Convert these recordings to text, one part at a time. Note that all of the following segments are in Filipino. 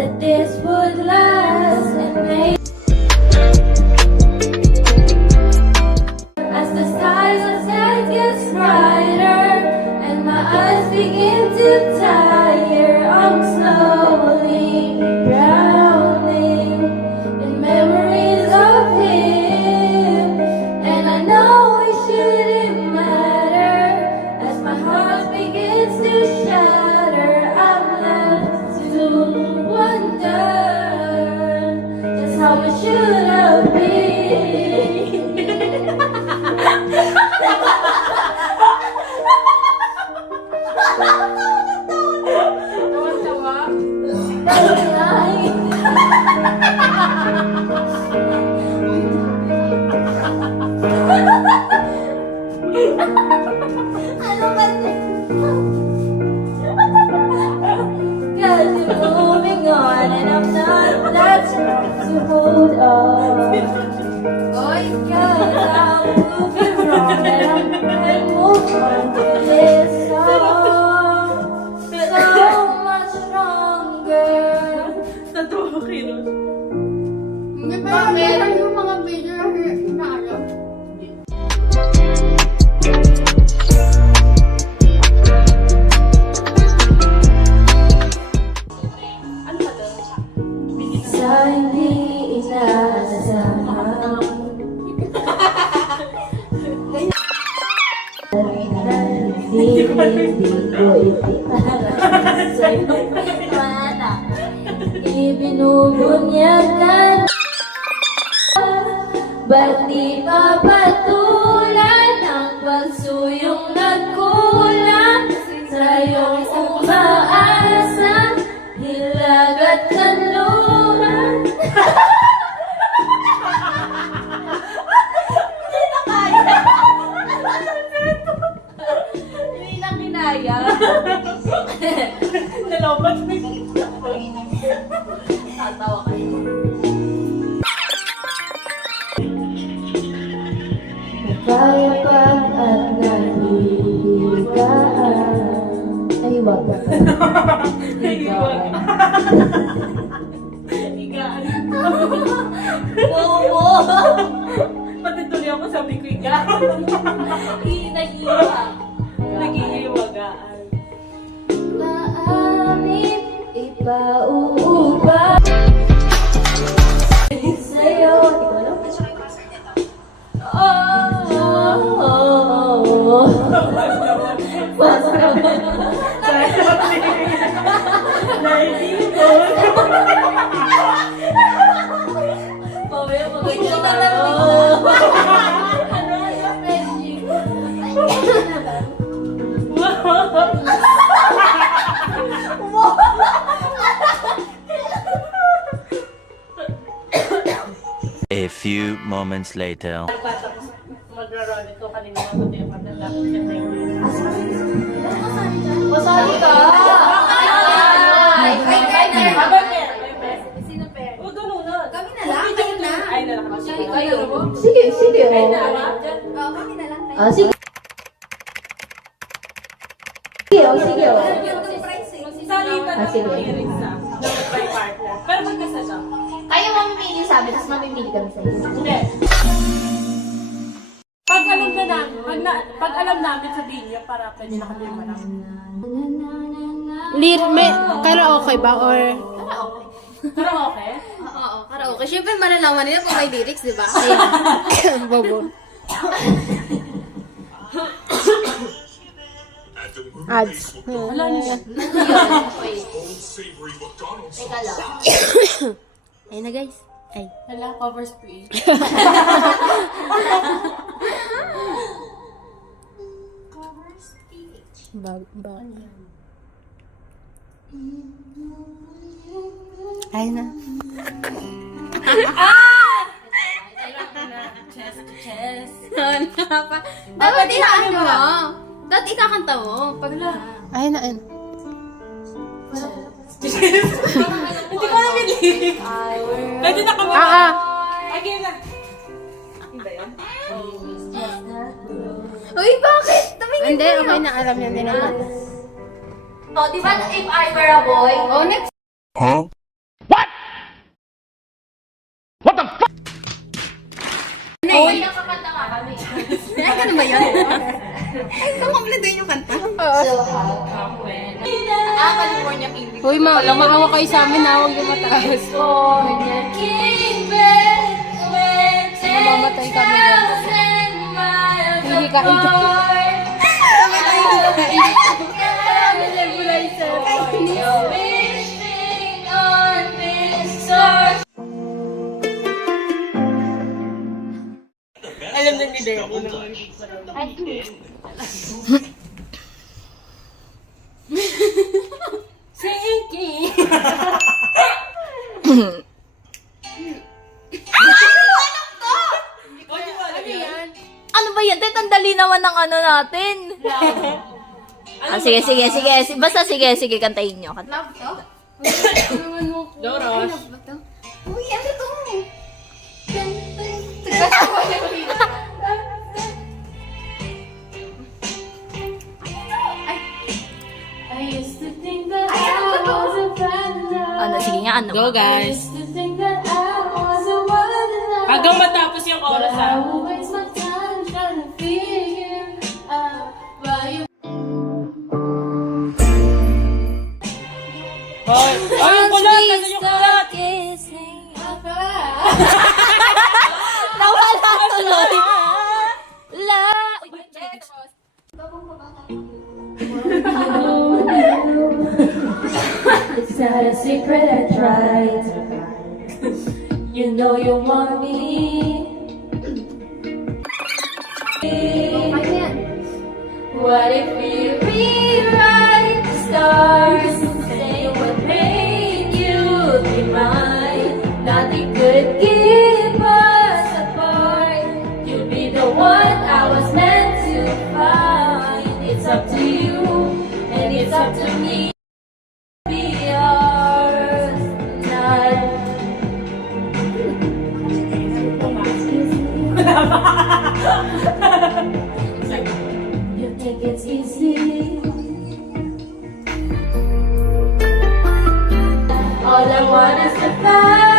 that this would last and make. As the skies outside gets brighter and my eyes begin to tire, I'm slowly drowning in memories of him, and I know it shouldn't matter. As my heart begins to shatter, I'm left to wonder just how it should have been. Ano ba ito? Cause you're moving on and I'm not that to hold on. Oh, cause I'm moving wrong and I'm trying to move on to this song. So much stronger. Natuwa kayo. Hindi pa meron yung mga video na hinahanap. Sa hindi inaasahan, hindi ko itinala sa'yo mana. Ibinubunyagan, ba't di pa patulan ang pagsuyong nagkulang sa iyong umaasa, hilag at kanluran. Hindi na kaya. Hindi na kinaya. Nalobat mo yung Tatawa kayo. Napayapag at nahihigaan. Ay, wag na. Higaan. higaan. Oo. Pati tuloy ako sabi ko higaan. Nag-iwa. Nag-iiwagaan. Maamin, ipauupa sa'yo. Oh. Mamaya maganda tayo. Ano yung magic? A few moments later. Tapos magra-roll ito kanina mabuti yung matandapos siya na yung Masali ka! Ay, Sino pair? huwag ka muna. Kami na lang, kayo na. Ay, nalakot. Sige kayo. Sige, sige. Ay, naalak dyan. Oo, kami na lang. Ah, sige. Sige, oh, sige. Oh. Yung price eh. Salitan Ah, ng sige. lyrics na. Dapat by partner. Pero magkasama. Kayo mamimili sa amin, tapos mamimili kami sa inyo. Hindi. Pag alam na namin, pag alam namin sabihin niyo para pwede na kami manang. Karaoke ba or Pero okay? Oo, karaoke. Siyempre malalaman nila kung may lyrics, di ba? bobo? Ads. Wala na yan. Teka lang. Ayun na guys. Ay. Wala, cover spray. Ayun na. Chest to chest. Dapat ihaan mo. Dapat ikakanta mo. Pag Ayun na. Ayun. Hindi ko alam yung lyrics. Pwede na kami. Again na. Hindi yan. Uy, bakit? Tumingin Hindi, okay na. Alam niya din naman. Oh, di ba if I were a boy? Oh, next. So how come when California King. Uy, maawa kayo sa amin ha. Huwag yung mataas. California king bed when Mamamatay kami dyan. Hindi ka ito. Wishing on this star. Alam na ni Derry. Sinking. Ano ba yan? Tandali naman ng ano natin. Sige. Basta sige, kantahin nyo. Love to? Doros. Love ba to? Uy, ano to? I used to think that I was a friend. Ano, sige nga, ano? Go, guys. Used to think that I was a wonderland. Hanggang matapos yung oras, I ha? will waste my time trying to figure out why you. Hoy, yung kulot! Kasi yung kulot! Nawala tuloy. La. It's not a secret I tried to hide. You know you want me. What if we rewrite the stars? Say what made you be mine. Nothing could keep us apart. You'd be the one I was meant to find. It's up to you, and it's up to me. Be ours, not. You think it's easy? All I want is to fly.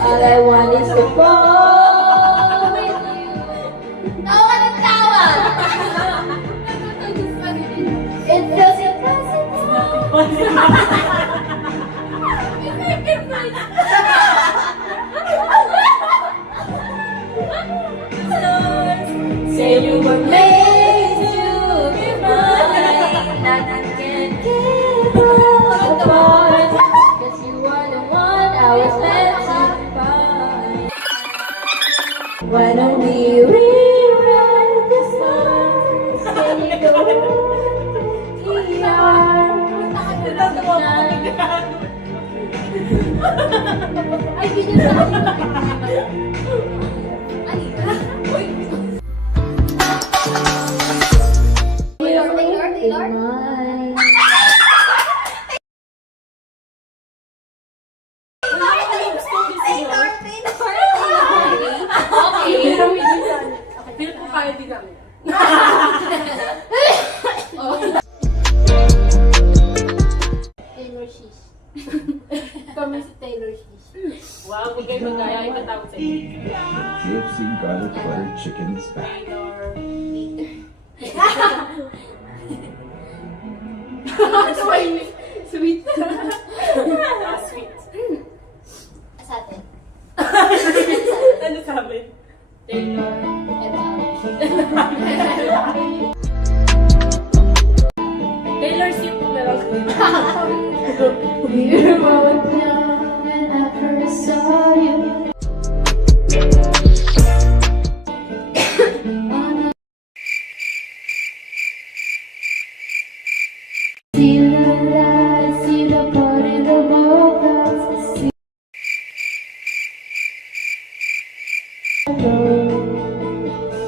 All I want is to fall with you. Tawa ng tawa. It feels impossible. Say you were made to be mine. Nothing can keep us apart. 'Cause you are the one I was meant to find. Why don't we rewrite the stars? Can you go here? Ay, ganyan sa Taylor. Taylor Shish. Kami si Taylor Shish. Wow, bigay magaya yung katawag sa iyo. KFC garlic butter chicken is back. Sweet. Sweet. Sa atin. Ano sabi? Taylor. Taylor Swift po meron. You wrote down when I first saw you. See the lights, see the part in the vocals, see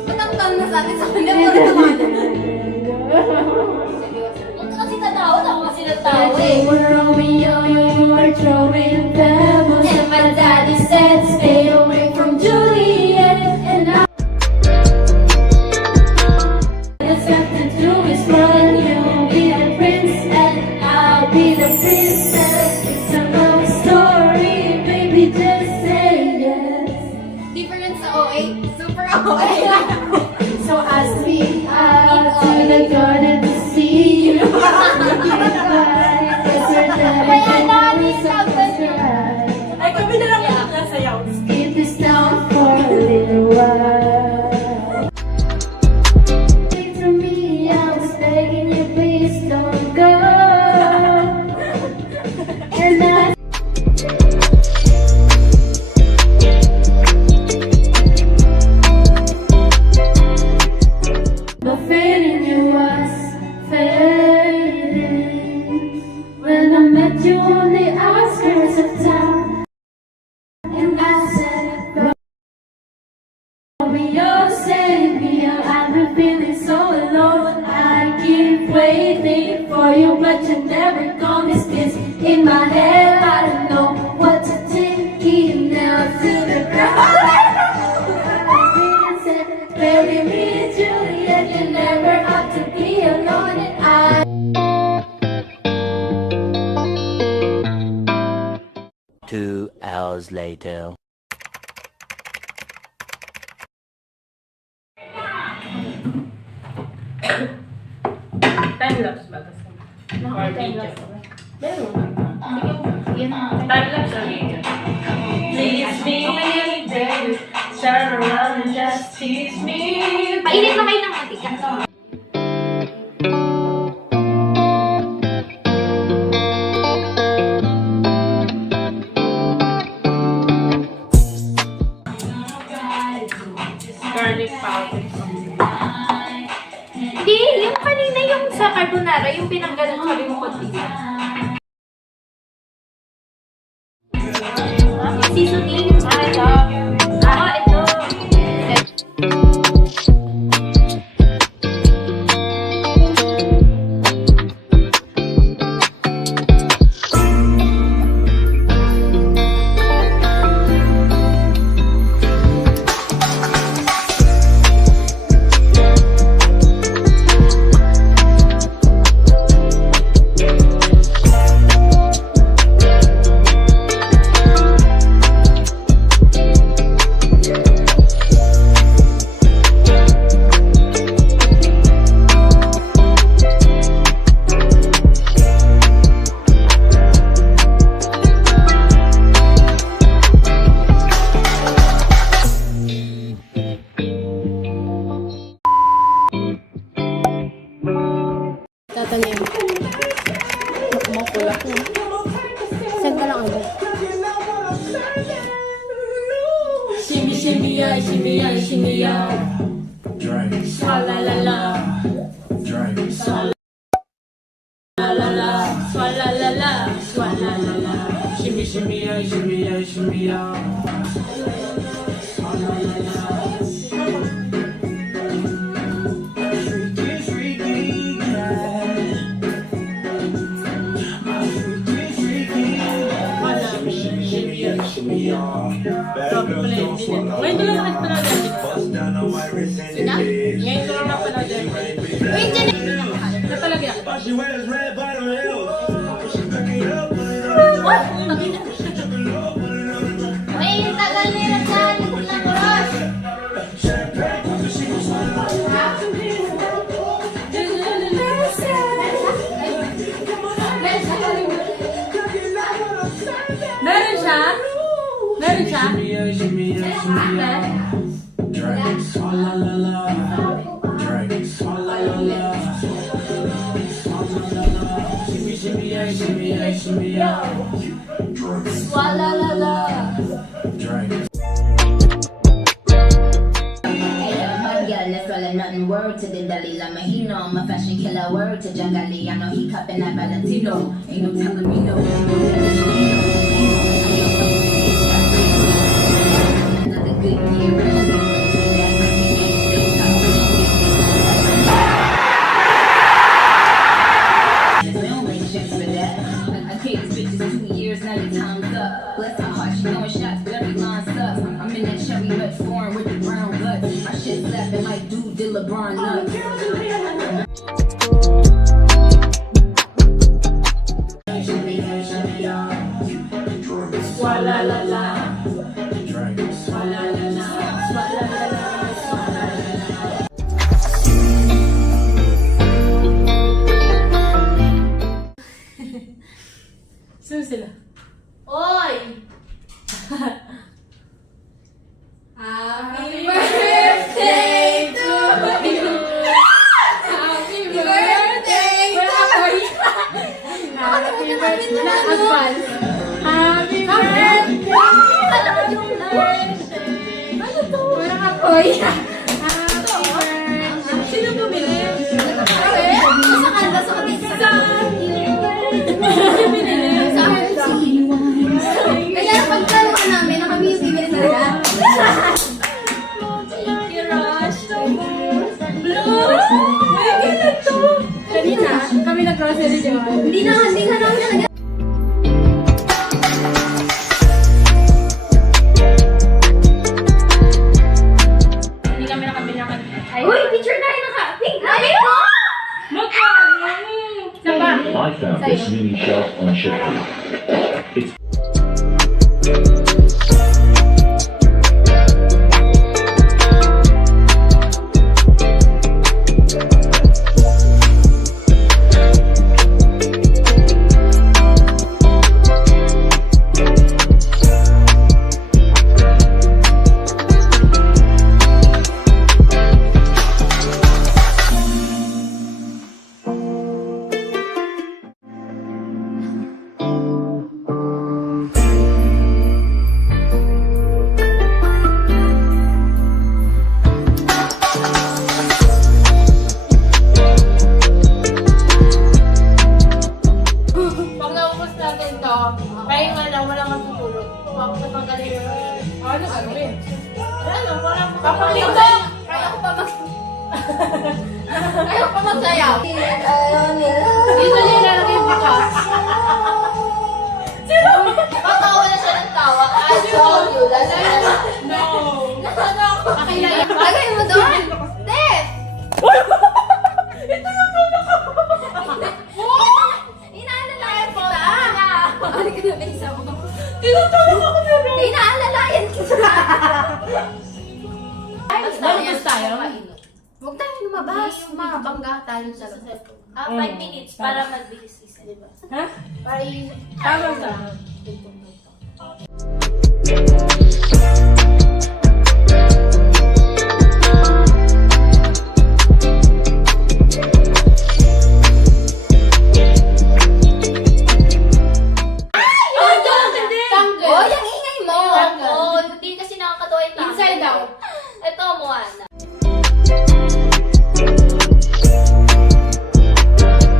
Matangtan na sa atin sa kanya. Huwag ka kasi tatawa. Ako kasi natawa eh. You were Romeo, you were throwing pebbles, and my daddy said, stay away from Juliet, and I just have to do is run. You'll be the prince, and I'll be the princess. It's a love story, baby, just say yes. Different sa OA. Super OA. So ask me out to the and I the feeling you was fading when I met you on the outskirts of town, and I said, Romeo, Savior, I've been feeling so alone. I keep waiting for you, but you never come. It's this in my head, I don't know what to take. Keep now to the ground. Baby, me and Juliet, you never have to be alone, and I 2 hours later. Time-lapse ba? Time-lapse ba? Meron. Sige na. Time-lapse lang yun. Tease me, baby. Turn around and just tease me. Painit na kayo ng matika. Garlic powder. Hindi, yung kanina yung sa carbonara, yung pinanggalan sabi mo konti. Seasoning. Ah, ito. Ah, ito. tatanim. Makula ko. Send ka lang agad. Shimmy, shimmy, yeah, shimmy, yeah, shimmy, yeah. Drink, Swala la la, drink, swala la la, swala la la, swala la la. Shimmy, shimmy, yeah, shimmy, yeah, shimmy, yeah. Swala la la. Ngayon ko lang nakapanood yan. Ngayon ko lang napanood yan. Wait, dyan na. Napalagay ako. Ay, tagal nila dyan. Ikot na kuros. Meron siya? Meron siya? drink, swalla la la, drink, swalla la la, shimmy, shimmy, yeah, shimmy, yeah, shimmy, yeah, drink, Swala la la. drink. Girl, let's call it nothing. Word to the Dalai Lama, he know I'm a fashion killer. Word to Jangali, I know he cupping that Valentino. Ain't no telling me no. Another good year. We don't make checks for that. I gave this bitches 2 years, now your time's up. Bless her heart, she throwing shots, but every line's up. I'm in that cherry red foreign with the brown guts. My shit slapping like dude did LeBron nuts. Swala la la, Drink, swala la la, swala la la, swala la la. Saan sila? Oy! Happy birthday to you! Happy birthday to you! Happy birthday to you! Ano to? Wala ka, boy. Sino bumili? Sa kanda, sa kanila. Sa RC. Kaya pagkaluan namin, na kami yung bibili talaga. Kanina, kami nag-grocery dyan. Hindi na namin talaga. Hindi kami nakabili ng Uy, picture na yun naka. Pink na ko! I found this mini shelf on Shipley. It's Pag naubos natin to, kaya nga lang, wala kang tutulog. Ako sa panggaling. Ano gagawin? Ano? Papalito! Kaya ko pa Kaya ko pa magsayaw. Dito niya ilalagay yung bakas. Patawa na siya ng tawa. I told you, lasing na. No! Pakilaya. Lagay mo doon. Steph! Inaalalayan kita. Ano ka na, Melissa mo? Tinutulog ako na rin! Inaalalayan kita. Lumabas tayo? Huwag tayo lumabas. Makabangga tayo sa loob. 5 minutes para magbilis isa, di ba? Ha? Para Tama sa. Oh, yung ingay mo. Oo, hindi kasi nakakatawa yung tama. Inside out. Ito, Moana.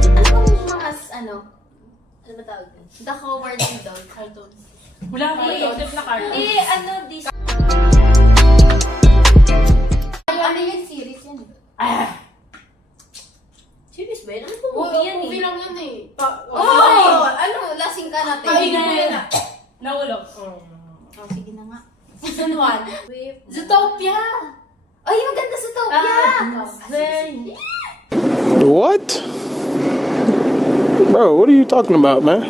Ano bang mga ano? Ano ba tawag yun? The cowardly dog cartoons. Wala akong naisip na cartoon. Hindi, ano, this. Ano yung series yan? Serious ba yun? Ano po movie yan eh? lang yan eh. Oh! Ano? Lasing ka natin. Ay, na. Nahulog. Oh, sige na nga. Season 1. Zootopia! Ay, maganda Zootopia! What? Bro, what are you talking about, man?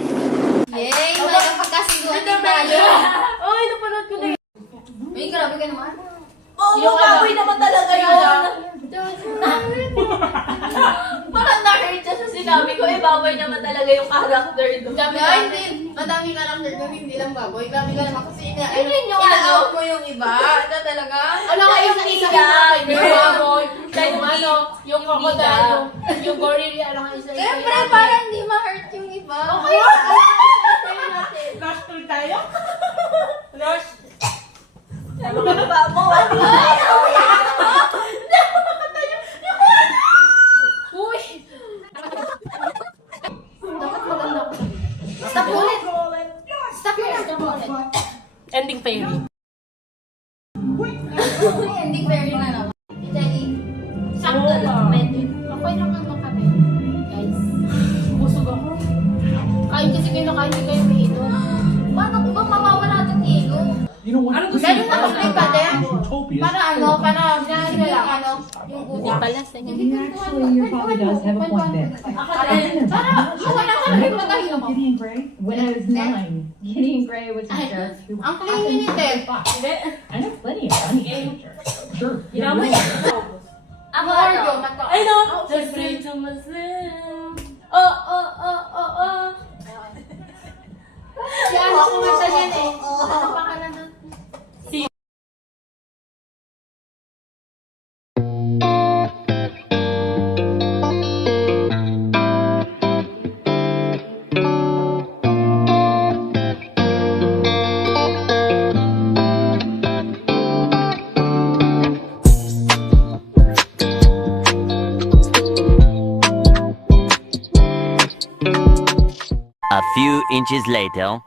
Yay! May napagkasunduan din tayo. Ay, napanood ko na yun. Uy, grabe ka naman. Oo, Yung baboy ano? naman talaga yun. Parang na-hurt siya sa sinabi ko, baboy naman talaga yung character doon. Ay, hindi. Madami karakter doon, hindi lang baboy. Grabe ka naman kasi Yun yung ina-out mo yung iba. Ito talaga. Ano ka yung isa natin? Yung baboy, yung ano, yung crocodile, yung gorilla, ano ka isa. Siyempre, para hindi ma-hurt yung iba. Okay. Rush tour tayo? Rush. Ano ka na ba mo? Uy! Dapat maganda ko. Stop ulit. Stop ulit. Ending fairy. Hindi fair na naman. Hindi. Sakto lang, medyo. Okay lang naman kami. Guys. Busog ako. Kain kasi kayo na kain, hindi kayo may ilo. Paano ko ba mawawala itong ilo? You know what? Ano gusto Ganun mo? na kasi pati. Utopia. Para ano, para na lang ano, yung utak. Actually, your father does have a point there. Para wala ka rin matahilo ko. Gideon Gray? When I was 9, Gideon Gray was a sheriff who Ang clean nito. Hindi. I know plenty of funny characters. Sure. Ginawa mo yun. Ako Mario, ano? mato. I know. Just free to Muslim. Oh. Si ano kumanta yan eh. Ano pa ka na doon? few inches later.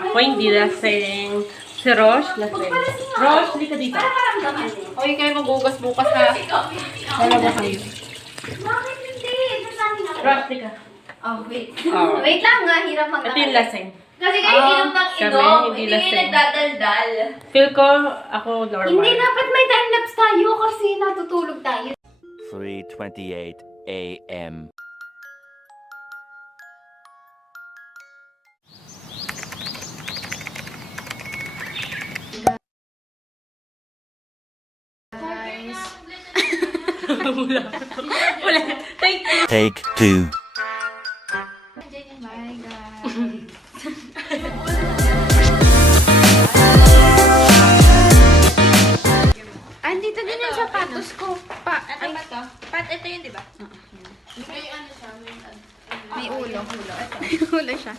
Ako hindi lasing. Si Rosh lasing. Rosh, hindi ka dito. Okay, kayo magugas bukas ha. Wala ba kayo? Bakit hindi? Nasabi na. Rosh, di ka. Oh, wait. Oh. Wait lang nga, hirap Ito yung magdamag. lasing. Kasi kayo inom ng kami, inom, hindi hindi kayo lasing. nagdadaldal. Feel ko, ako normal. Hindi, dapat may time-lapse tayo kasi natutulog tayo. 3:28 a.m. Ulit. Thank you. Take 2. Bye, guys. Andito din yung sapatos ko. Ano ba to? Pat, ito yun, di ba? May ulo. May ulo siya.